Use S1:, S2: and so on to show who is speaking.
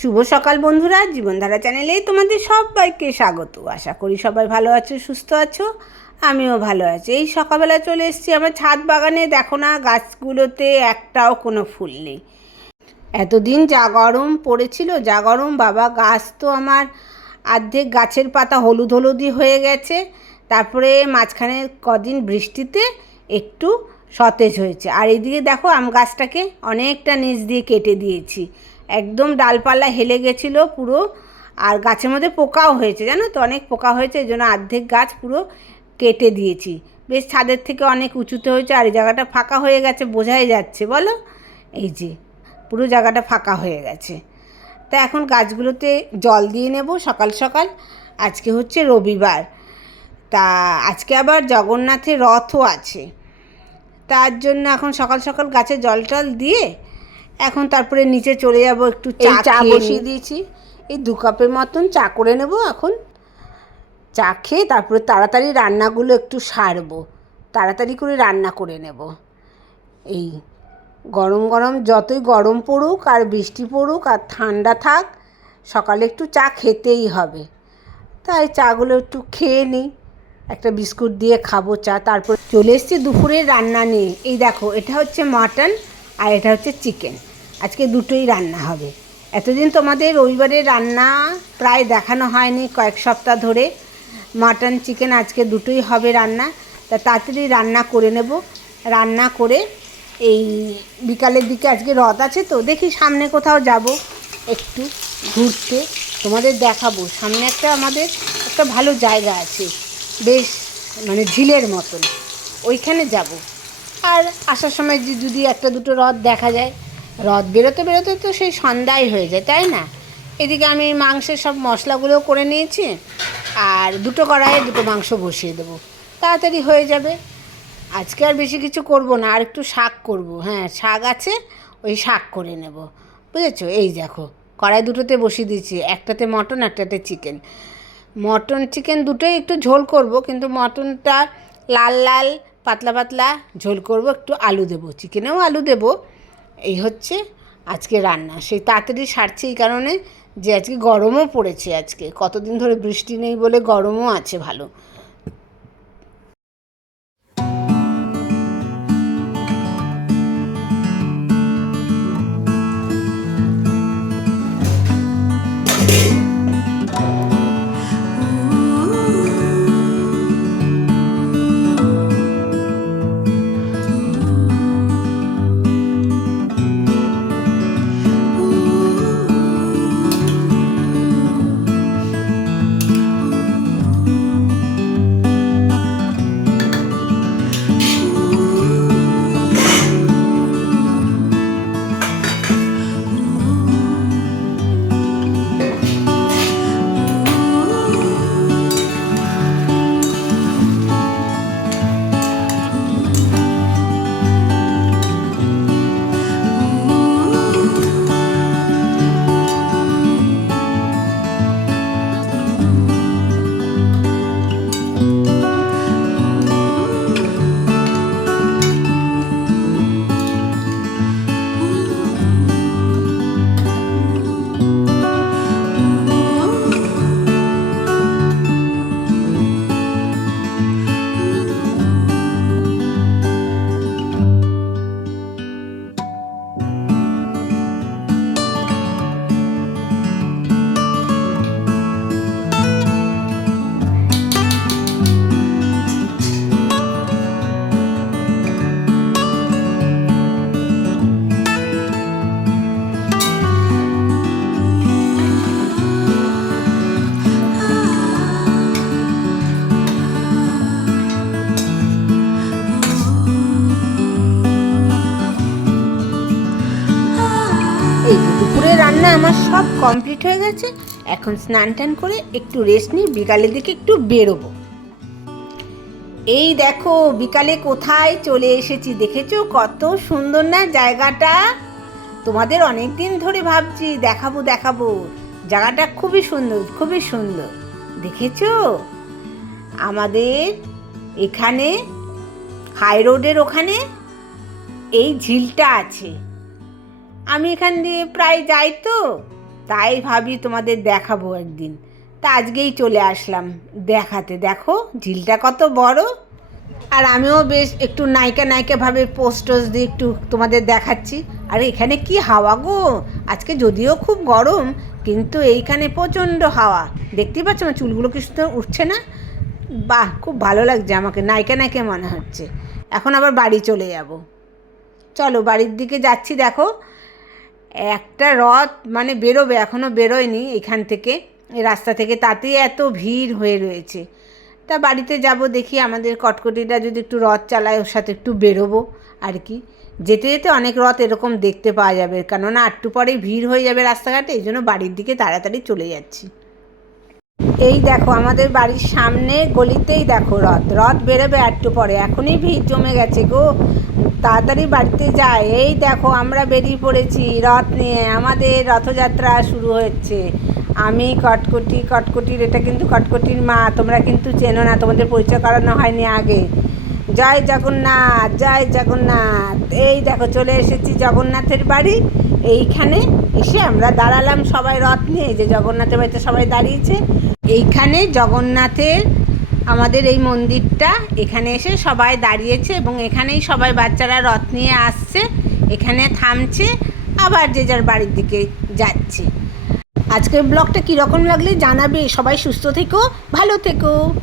S1: শুভ সকাল বন্ধুরা, জীবনধারা চ্যানেলেই তোমাদের সবাইকে স্বাগত। আশা করি সবাই ভালো আছো, সুস্থ আছো, আমিও ভালো আছি। এই সকালবেলা চলে এসেছি আমার ছাদ বাগানে, দেখো না গাছগুলোতে একটাও কোনো ফুল নেই। এতদিন যা গরম পড়েছিল, যা গরম, বাবা, গাছ তো আমার অর্ধেক গাছের পাতা হলুদ হলুদি হয়ে গেছে। তারপরে মাঝখানে কদিন বৃষ্টিতে একটু সতেজ হয়েছে। আর এদিকে দেখো আম গাছটাকে অনেকটা নিচ দিয়ে কেটে দিয়েছি। একদম ডালপালা হেলে গেছিল পুরো, আর গাছের মধ্যে পোকাও হয়েছে, জানো তো? অনেক পোকা হয়েছে, এই জন্য অর্ধেক গাছ পুরো কেটে দিয়েছি। বেশ ছাদের থেকে অনেক উঁচুতে হয়েছে, আর এই জায়গাটা ফাঁকা হয়ে গেছে, বোঝাই যাচ্ছে, বলো? এই যে, পুরো জায়গাটা ফাঁকা হয়ে গেছে। তা এখন গাছগুলোতে জল দিয়ে নেব সকাল সকাল, আজকে হচ্ছে রবিবার। তা আজকে আবার জগন্নাথের রথও আছে। তার জন্য এখন সকাল সকাল গাছে জল টল দিয়ে এখন তারপরে নিচে চলে যাব একটু চা চা বসিয়ে দিয়েছি। এই দু কাপের মতন চা করে নেব এখন। চা খেয়ে তারপরে তাড়াতাড়ি রান্নাগুলো একটু সারবো। তাড়াতাড়ি করে রান্না করে নেব। এই গরম গরম যতই গরম পড়ুক আর বৃষ্টি পড়ুক আর ঠান্ডা থাক সকালে একটু চা খেতেই হবে। তাই চাগুলো একটু খেয়ে নিই একটা বিস্কুট দিয়ে খাব চা। তারপর চলে এসেছি দুপুরের রান্না নিয়ে। এই দেখো এটা হচ্ছে মাটন। আর এটা হচ্ছে চিকেন। আজকে দুটোই রান্না হবে। এতদিন তোমাদের রবিবারের রান্না প্রায় দেখানো হয়নি কয়েক সপ্তাহ ধরে। মাটন, চিকেন আজকে দুটোই হবে রান্না। তা তাড়াতাড়ি রান্না করে নেব। রান্না করে এই বিকালের দিকে আজকে রথ আছে তো, দেখি সামনে কোথাও যাব। একটু ঘুরতে তোমাদের দেখাবো। সামনে একটা আমাদের একটা ভালো জায়গা আছে। বেশ মানে ঝিলের মতন। ওইখানে যাব। আর আসার সময় যদি একটা দুটো রথ দেখা যায়, রথ বেরোতে বেরোতে তো সেই সন্ধ্যাই হয়ে যায়, তাই না? এদিকে আমি মাংসের সব মশলাগুলোও করে নিয়েছি, আর দুটো কড়াইয়ে দুটো মাংস বসিয়ে দেবো। তাড়াতাড়ি হয়ে যাবে। আজকে আর বেশি কিছু করব না, আর একটু শাক করব। হ্যাঁ শাক আছে, ওই শাক করে নেব। বুঝেছ? এই দেখো, কড়াই দুটোতে বসিয়ে দিয়েছি, একটাতে মটন, একটাতে চিকেন। মটন, চিকেন দুটোই একটু ঝোল করব, কিন্তু মটনটা লাল লাল পাতলা পাতলা ঝোল করব, একটু আলু দেবো। চিকেনেও আলু দেবো। এই হচ্ছে আজকে রান্না। সেই তাড়াতাড়ি সারছে এই কারণে যে আজকে গরমও পড়েছে আজকে। কতদিন ধরে বৃষ্টি নেই বলে গরমও আছে ভালো। রান্না আমার সব কমপ্লিট হয়ে গেছে। এখন স্নান টান করে একটু রেস্ট নিয়ে বিকালের দিকে একটু বেরোবো। এই দেখো, বিকালে কোথায় চলে এসেছি? দেখেছ কত সুন্দর না জায়গাটা? তোমাদের অনেক দিন ধরে ভাবছি, দেখাবো দেখাবো। জায়গাটা খুবই সুন্দর খুবই সুন্দর। দেখেছ? আমাদের এখানে হাই রোডের ওখানে এই ঝিলটা আছে। আমি এখান দিয়ে প্রায় যাই তো, তাই ভাবি তোমাদের দেখাবো একদিন। তা আজকেই চলে আসলাম দেখাতে। দেখো, ঝিলটা কত বড়। আর আমিও বেশ একটু নায়িকা নায়িকাভাবে পোস্ট টোস্ট দিয়ে একটু তোমাদের দেখাচ্ছি। আর এখানে কি হাওয়া গো? আজকে যদিও খুব গরম, কিন্তু এইখানে প্রচণ্ড হাওয়া। দেখতেই পাচ্ছ আমার চুলগুলো কি সুন্দর উঠছে না? বাহ, খুব ভালো লাগছে আমাকে, নায়িকা নায়িকা মনে হচ্ছে। এখন আবার বাড়ি চলে যাব। চলো, বাড়ির দিকে যাচ্ছি, দেখো। একটা রথ মানে বেরোবে এখনও বেরোয়নি এখান থেকে রাস্তা থেকে। তাতেই এত ভিড় হয়ে রয়েছে। তা বাড়িতে যাব দেখি, আমাদের কটকটিটা যদি একটু রথ চালায়, ওর সাথে একটু বেরোবো আর কি। যেতে যেতে অনেক রথ এরকম দেখতে পাওয়া যাবে, কেননা একটু পরেই ভিড় হয়ে যাবে রাস্তাঘাটে, এই জন্য বাড়ির দিকে তাড়াতাড়ি চলে যাচ্ছি। এই দেখো, আমাদের বাড়ির সামনে গলিতেই দেখো রথ। রথ বেরোবে একটু পরে, এখনই ভিড় জমে গেছে গো। তাড়াতাড়ি বাড়িতে যায়। এই দেখো, আমরা বেরিয়ে পড়েছি রথ নিয়ে। আমাদের রথযাত্রা শুরু হচ্ছে আমি কটকটি, কটকটির, এটা কিন্তু কটকটির মা, তোমরা কিন্তু চেনো না, তোমাদের পরিচয় করানো হয়নি আগে। জয় জগন্নাথ জয় জগন্নাথ। এই দেখো, চলে এসেছি জগন্নাথের বাড়ি। এইখানে এসে আমরা দাঁড়ালাম সবাই রথ নিয়ে। যে জগন্নাথের বাড়িতে সবাই দাঁড়িয়েছে। এইখানে জগন্নাথের আমাদের এই মন্দিরটা এখানে এসে সবাই দাঁড়িয়েছে এবং এখানেই সবাই বাচ্চারা রথ নিয়ে আসছে, এখানে থামছে, আবার যে যার বাড়ির দিকে যাচ্ছে। আজকের ব্লগটা কীরকম লাগলে জানাবে, সবাই সুস্থ থেকো, ভালো থেকো।